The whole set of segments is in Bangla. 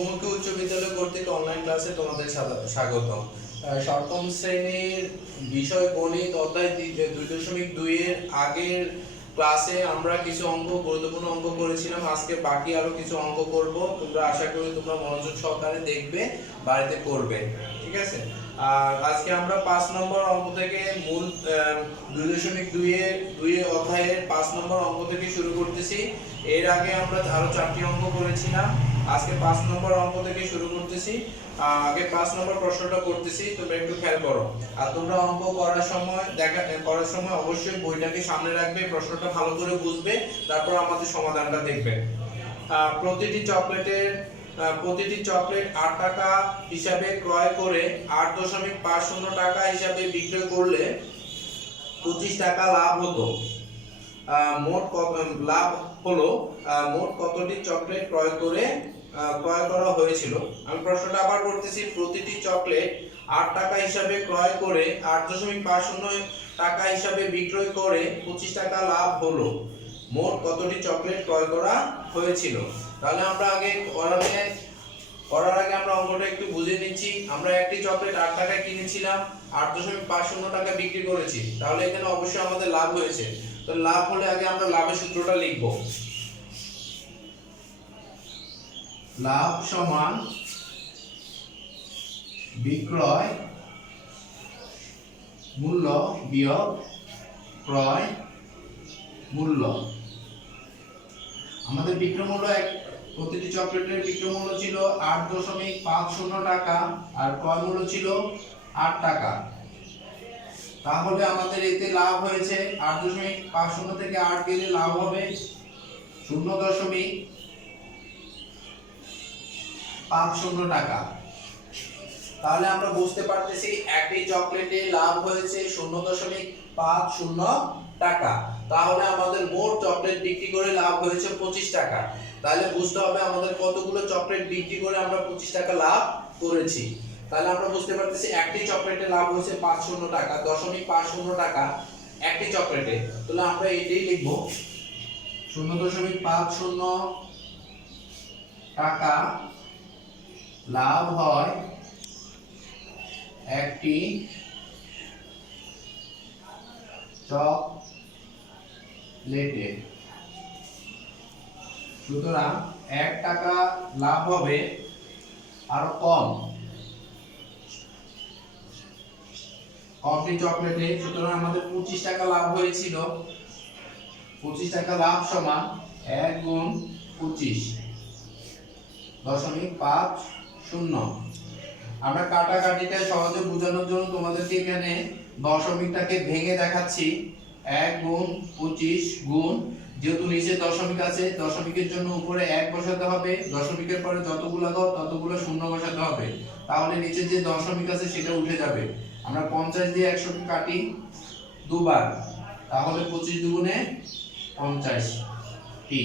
বহুমুখী উচ্চ বিদ্যালয় কর্তৃক অনলাইন ক্লাসে তোমাদের স্বাগত। সপ্তম শ্রেণীর বিষয় গণিত অধ্যায় 2.2 এর আগের ক্লাসে আমরা কিছু গুরুত্বপূর্ণ অঙ্ক করেছিলাম। আজকে বাকি আরো কিছু অঙ্ক করব। তোমরা আশা করি তোমরা মনোযোগ সহকারে দেখবে, বাড়িতে করবে, ঠিক আছে? আর আজকে আমরা 5 নম্বর অঙ্ক থেকে মূল 2.2 অধ্যায়ের 5 নম্বর অঙ্ক থেকে শুরু করতেছি। এর আগে আমরা আরো 4টি অঙ্ক করেছিলাম। আজকে 5 নম্বর অঙ্ক থেকে শুরু করতেছি। আগে 5 নম্বর প্রশ্নটা করতেছি, তোমরা একটু খেয়াল করো। আর তোমরা অঙ্ক করার সময় অবশ্যই বইটাকে সামনে রাখবে, প্রশ্নটা ভালো করে বুঝবে, তারপর আমাদের সমাধানটা দেখবে। প্রতিটি চকলেট 8 টাকা হিসাবে ক্রয় করে 8.50 টাকা হিসাবে বিক্রয় করলে 25 টাকা লাভ হতো। মোট কতটি চকলেট ক্রয় করা হয়েছিল। আমি প্রশ্নটা আবার করতেছি। প্রতিটি চকলেট 8 টাকা হিসাবে ক্রয় করে 8.50 টাকা হিসাবে বিক্রয় করে 25 টাকা লাভ হলো। মোট কতটি চকলেট ক্রয় করা হয়েছিল। তাহলে আমরা করার আগে আমরা অঙ্কটা একটু বুঝে নিচ্ছি। আমরা একটি চকলেট 8 টাকায় কিনেছিলাম, 8.50 টাকা বিক্রি করেছি, তাহলে এখানে অবশ্যই আমাদের লাভ হয়েছে। তো লাভ হলে আগে আমরা লাভের সূত্রটা লিখব। লাভ সমান বিক্রয় মূল্য বিয়োগ ক্রয় মূল্য। আমাদের বিক্রয় মূল্য প্রতিটি চকলেটের বিক্রয় মূল্য ছিল 8.50 টাকা আর ক্রয় মূল্য ছিল 8 টাকা। তাহলে আমাদের এতে লাভ হয়েছে 8.50 থেকে 8 গেলে লাভ হবে 0.50 টাকা। তাহলে আমরা বুঝতে পারতেছি একটি চকলেটে লাভ হয়েছে 0.50 টাকা। তাহলে আমাদের মোট চকলেট বিক্রি করে লাভ হয়েছে 25 টাকা। তাহলে বুঝতে হবে আমাদের কতগুলো চকলেট বিক্রি করে আমরা 25 টাকা লাভ করেছি। তাহলে আমরা বুঝতে পারতেছি একটি চকলেটে লাভ হয়েছে 50 টাকা, 0.50 টাকা একটি চকলেটে। তাহলে আমরা এটাই লিখব, 0.50 টাকা লাভ হয় একটি চকলেটে। সুতরাং 1 টাকা লাভ হবে আরো কমটি চকলেটে। সুতরাং আমাদের 25 টাকা লাভ হয়েছিল। 25 টাকা লাভ সমান 1 গুণ 25.50। আমরা কাটাকাটিটা সহজে বোঝানোর জন্য তোমাদেরকে এখানে দশমিকটাকে ভেঙে দেখাচ্ছি। 1 গুণ 25 গুণ, যেহেতু নিচে দশমিক আছে, দশমিকের জন্য উপরে 1 বসাতে হবে, দশমিকের পরে যতগুলো দাও ততগুলো শূন্য বসাতে হবে, তাহলে নিচে যে দশমিক আছে সেটা উঠে যাবে। আমরা 50 দিয়ে 100 কে কাটি দুবার, তাহলে 25 দুগুণে 50 টি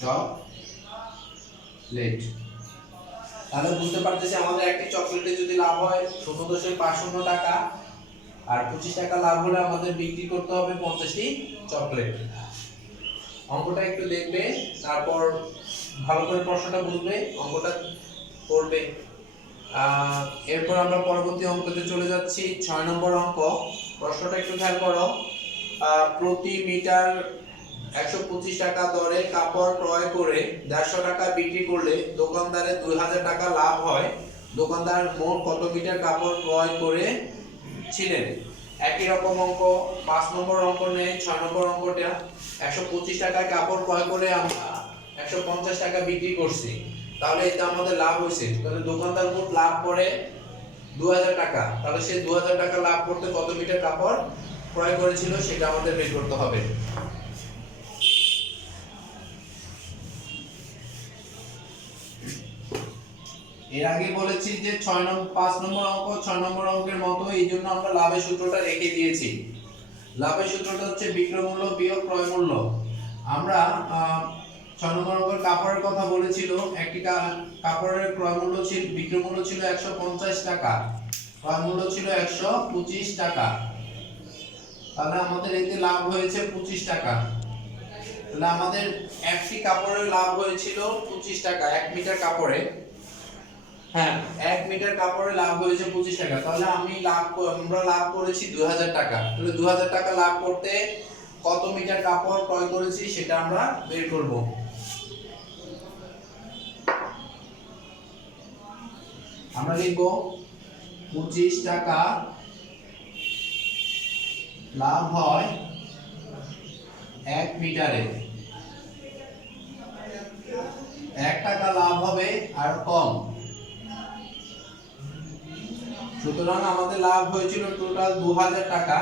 চকলেট। তাহলে বুঝতে পারতেছি আমাদের একটি চকলেটে যদি লাভ হয় 0.50 টাকা আর 25 টাকা লাভ হলে আমাদের বিক্রি করতে হবে 50টি চকলেট। অঙ্কটা একটু দেখবে, তারপর ভালো করে প্রশ্নটা বুঝবে, অঙ্কটা করবে। এরপর আমরা পরবর্তী অঙ্কতে চলে যাচ্ছি। 6 নম্বর অঙ্ক। প্রশ্নটা একটু খেয়াল করো। প্রতি মিটার 125 টাকা দরে কাপড় ক্রয় করে 150 টাকা বিক্রি করলে দোকানদারের 2000 টাকা লাভ হয়। দোকানদার মোট কত মিটার কাপড় ক্রয় করেছিলেন। একই রকম অঙ্ক 5 নম্বর অঙ্ক নেই। 6 নম্বর অঙ্কটা 125 টাকায় কাপড় ক্রয় করে আমরা 150 টাকা বিক্রি করছি, তাহলে এটা আমাদের লাভ হয়েছে। তাহলে দোকানদার মোট লাভ করে 2000 টাকা। তাহলে সে 2000 টাকা লাভ করতে কত মিটার কাপড় ক্রয় করেছিল সেটা আমাদের বের করতে হবে। এর আগে বলেছি যে 5 নম্বর অঙ্ক 6 নম্বর অঙ্কের মতো, এই জন্য আমরা লাভের সূত্রটা রেখে দিয়েছি। লাভের সূত্রটা হচ্ছে বিক্রয় মূল্য বিয়োগ ক্রয় মূল্য। আমরা 6 নম্বর অঙ্কের কাপড়ের কথা বলেছিল। একটি কাপড়ের ক্রয় মূল্য ছিল, বিক্রয় মূল্য ছিল 150 টাকা, ক্রয় মূল্য ছিল 125 টাকা। তাহলে আমাদের এতে লাভ হয়েছে 25 টাকা। তাহলে আমাদের একটি কাপড়ের লাভ হয়েছিল 25 টাকা 1 মিটার কাপড়ে। হ্যাঁ, 1 মিটার কাপড়ে লাভ হয়েছে 25 টাকা। তাহলে আমরা লাভ করেছি 2000 টাকা। তাহলে 2000 টাকা লাভ করতে কত মিটার কাপড় ক্রয় করেছি সেটা আমরা বের করব। আমরা লিখব 25 টাকা লাভ হয় 1 মিটারে। 1 টাকা লাভ হবে আর কম। সুতরাং আমাদের লাভ হয়েছিল টোটাল 2000 টাকা।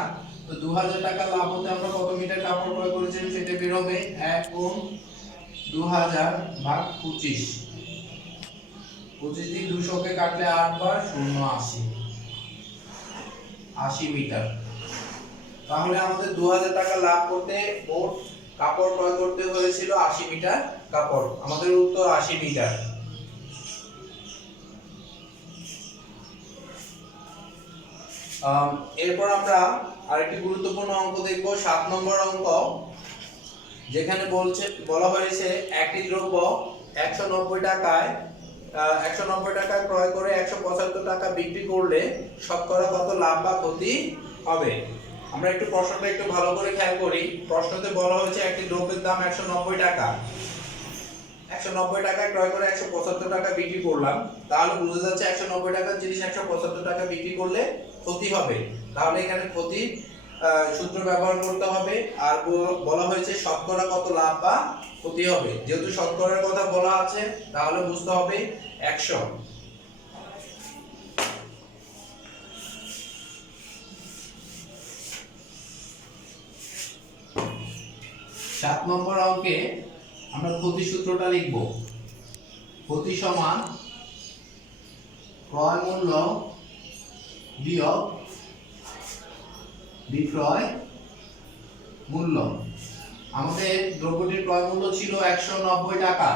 তো 2000 টাকা লাভ হতে আমরা কত মিটার কাপড় ক্রয় করেছি সেটা বের হবে 1 গুণ 2000 ভাগ 25। 25 দিয়ে 200 কে কাটলে 8 বার 0 80 মিটার। তাহলে আমাদের 2000 টাকা লাভ করতে মোট কাপড় ক্রয় করতে হয়েছিল 80 মিটার কাপড়। আমাদের উত্তর 80 মিটার। এরপর আমরা আরেকটি গুরুত্বপূর্ণ অঙ্ক দেখব, 7 নম্বর অঙ্ক, যেখানে বলা হয়েছে একটি দ্রব্য 190 টাকায় ক্রয় করে 175 টাকা বিক্রি করলে শতকরা কত লাভ বা ক্ষতি হবে। আমরা একটু প্রশ্নটা একটু ভালো করে খেয়াল করি। প্রশ্নতে বলা হয়েছে একটি দ্রব্যের দাম 190 টাকা, 190 টাকায় ক্রয় করে 175 টাকা বিক্রি করলাম। তাহলে বোঝা যাচ্ছে 190 টাকার জিনিস 175 টাকা বিক্রি করলে ক্ষতি হবে। তাহলে এখানে ক্ষতির সূত্র ব্যবহার করতে হবে। আর বলা হয়েছে শতকরা কত লাভ বা ক্ষতি হবে। যেহেতু শতকরার কথা বলা আছে তাহলে বুঝতে হবে 100। 7 নম্বর অঙ্কে আমরা ক্ষতি সূত্রটা লিখব। ক্ষতি সমান ক্রয় মূল্য বিয়োগ বিক্রয় মূল্য। আমাদের দ্রব্যটির ক্রয় মূল্য ছিল 190 টাকা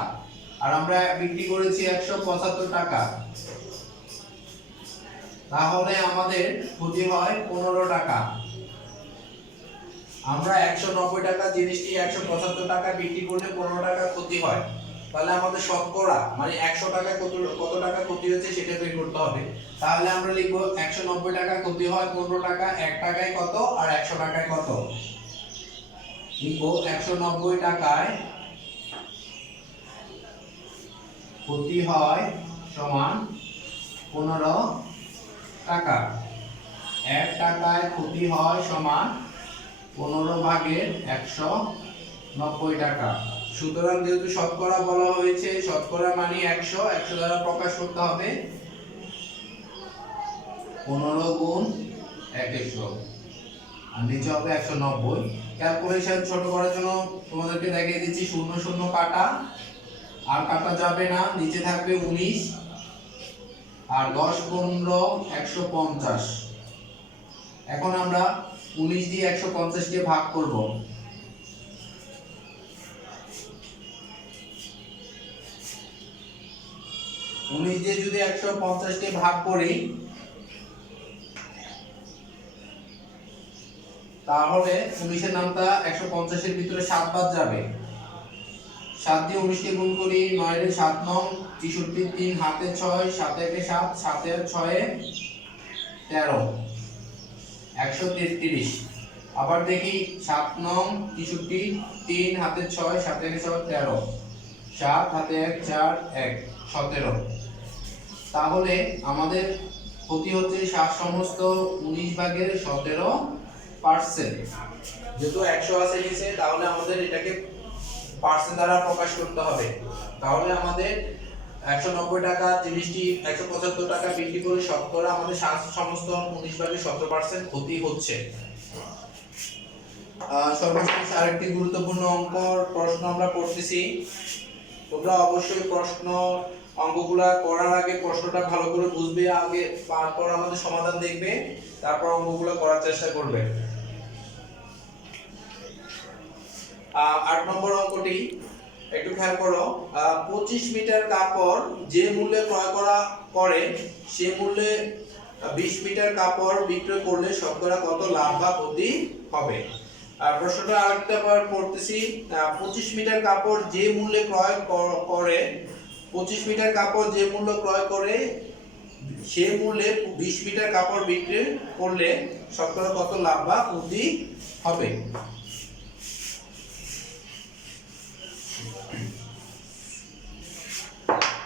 আর আমরা বিক্রি করেছি 175 টাকা। তাহলে আমাদের ক্ষতি হয় 15 টাকা। আমরা 190 টাকা জিনিসটি 175 টাকা বিক্রি করলে 15 টাকা ক্ষতি হয়। তাহলে আমাদের শতকরা মানে 100 টাকায় কত টাকা ক্ষতি হচ্ছে সেটা বের করতে হবে। তাহলে আমরা লিখব 190 টাকা ক্ষতি হয় 15 টাকা, 1 টাকায় কত আর 100 টাকায় কত। লিখব 190 টাকায় ক্ষতি হয় সমান 15 টাকা। 1 টাকায় ক্ষতি হয় সমান 15 ভাগের 190 টাকা। সুতরাং যেহেতু শতকরা বলা হয়েছে, শতকরা মানে 100 দ্বারা প্রকাশ করতে হবে। 15 গুণ 100 আর নিচে হবে 190। ক্যালকুলেশন ছোট করার জন্য তোমাদেরকে দেখিয়ে দিচ্ছি, 0 0 কাটা আর কাটা যাবে না, নিচে থাকবে 19 আর 10 15 150। এখন আমরা 19 দিয়ে 150 কে ভাগ করব। 19 দিয়ে যদি 150 কে ভাগ করি তাহলে 19 এর নামটা 150 এর ভিতরে 7 বাদ যাবে। 7 দিয়ে 19 কে গুণ করি, 9 এর 7 9 63, 3 হাতে 6, 7 একে 7, 7 এর 6 এ 13, 133। আবার দেখি 7 9 63, 3 হাতে 6, 7 একে 6 13, 7 হাতে 1 4 1 17। তাহলে আমাদের ক্ষতি হচ্ছে 7 সমস্ত 19 ভাগের 17%। যেহেতু 100 আছে নিচে তাহলে আমাদের এটাকে পার্সেন্ট দ্বারা প্রকাশ করতে হবে। তাহলে আমাদের 190 টাকা জিনিসটি 175 টাকা বিক্রি করে শতকরা আমাদের সমস্ত 19 ভাগের 17% ক্ষতি হচ্ছে। সর্বশেষ আরেকটি গুরুত্বপূর্ণ অঙ্কর প্রশ্ন আমরা করতেছি। তোমরা অবশ্যই অঙ্কগুলা করার আগে প্রশ্নটা ভালো করে বুঝবে আগে, তারপর আমাদের সমাধান দেখবে, তারপর অঙ্কগুলো করার চেষ্টা করবে। 8 নম্বর অঙ্কটি একটু খেয়াল করো। 25 মিটার কাপড় যে মূল্যে ক্রয় করে সে মূল্যে 20 মিটার কাপড় বিক্রয় করলে শতকরা কত লাভ বা ক্ষতি হবে। প্রশ্নটা আরেকটা বার পড়তেছি। 25 মিটার কাপড় যে মূল্যে ক্রয় করে 25 মিটার কাপড় যে মূল্য ক্রয় করে সে মূল্যে 20 মিটার কাপড় বিক্রি করলে শতকরা কত লাভ বা ক্ষতি হবে?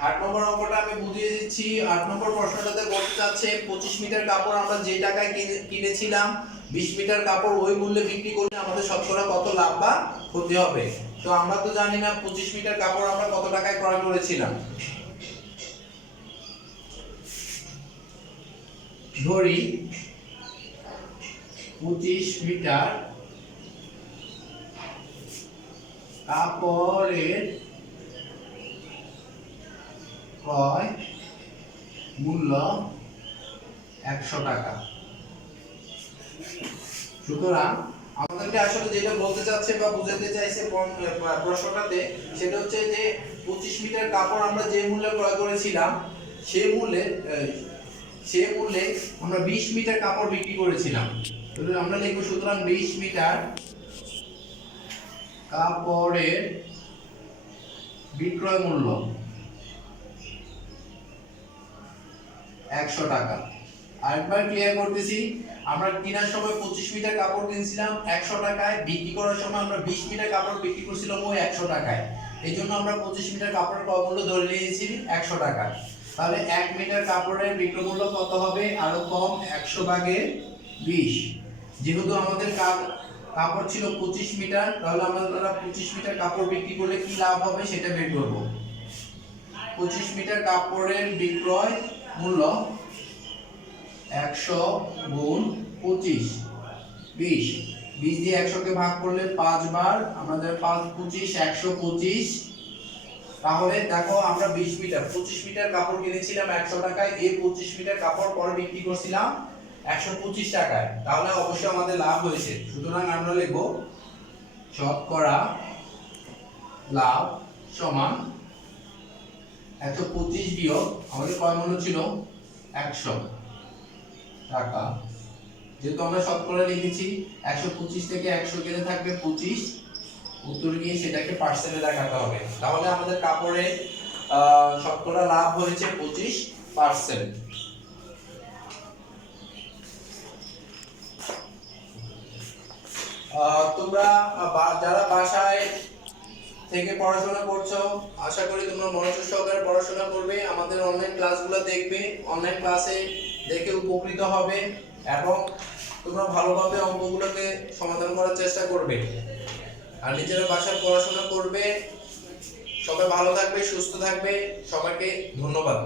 8 নম্বর অঙ্কটা আমি বুঝিয়ে দিচ্ছি। 8 নম্বর প্রশ্নটাতে বলতে চাচ্ছে 25 মিটার কাপড় আমরা যে টাকায় কিনেছিলাম 20 মিটার কাপড় ওই মূল্যে বিক্রি করলে আমাদের শতকরা কত লাভ বা ক্ষতি হবে। তো আমরা তো জানি না 25 মিটার কাপড় আমরা কত টাকায় ক্রয় করেছিলাম। ধরি 25 মিটার কাপড়ের ক্রয় মূল্য 100 টাকা। সুতরাং আমাদেরকে আসলে যেটা বলতে চাচ্ছে বা বোঝাতে চাইছে প্রশ্নটাতে সেটা হচ্ছে যে 25 মিটার কাপড় আমরা যে মূল্যে ক্রয় করেছিলাম সেই মূল্যে আমরা 20 মিটার কাপড় বিক্রি করেছিলাম। তাহলে আমরা লিখব সুতরাং 20 মিটার কাপড়ের বিক্রয় মূল্য 100 টাকা। আরেকবার ক্লিয়ার করতেছি, আমরা কেনার সময় 25 মিটার কাপড় কিনছিলাম 100 টাকায়, বিক্রি করার সময় আমরা 20 মিটার কাপড় বিক্রি করছিলাম ওই 100 টাকায়। এই জন্য আমরা 25 মিটার কাপড়ের ক্রয় মূল্য ধরে নিয়েছি 100 টাকা। তাহলে 1 মিটার কাপড়ের বিক্রয় মূল্য কত হবে? আরো কম, 100 ভাগের 20। যেহেতু আমাদের কাপড় ছিল 25 মিটার, তাহলে আমরা 25 মিটার কাপড় বিক্রি করলে কি লাভ হবে সেটা বের করব। 25 মিটার কাপড়ের বিক্রয় মূল্য 100 গুণ 25, 20 দিয়ে 100 কে ভাগ করলে 5 বার, আমাদের 5 25 125। তাহলে দেখো আমরা 20 মিটার 25 মিটার কাপড় কিনেছিলাম 100 টাকায়, এই 25 মিটার কাপড় পরে বিক্রি করছিলাম 125 টাকায়। তাহলে অবশ্যই আমাদের লাভ হয়েছে। সুতরাং আমরা লিখব শতকরা লাভ সমান 125 বিয়োগ আমাদের কয় মূল্য ছিল 100 টাকা। যেহেতু আমরা শতকরা লিখেছি 125 থেকে 100 গেলে থাকবে 25, উত্তর গিয়ে সেটাকে পার্সেন্টে দেখাতে হবে। তাহলে আমাদের কাপড়ে শতকরা লাভ হয়েছে 25%। তোমরা যারা বাসায় থেকে পড়াশোনা করছো আশা করি তোমরা মনোযোগ সহকারে পড়াশোনা করবে, আমাদের অনলাইন ক্লাসগুলো দেখবে, অনলাইন ক্লাসে দেখে উপকৃত হবে এবং তোমরা ভালোভাবে অঙ্কগুলোকে সমাধান করার চেষ্টা করবে আর নিজেরা বাসায় পড়াশোনা করবে। সবাই ভালো থাকবে, সুস্থ থাকবে। সবাইকে ধন্যবাদ।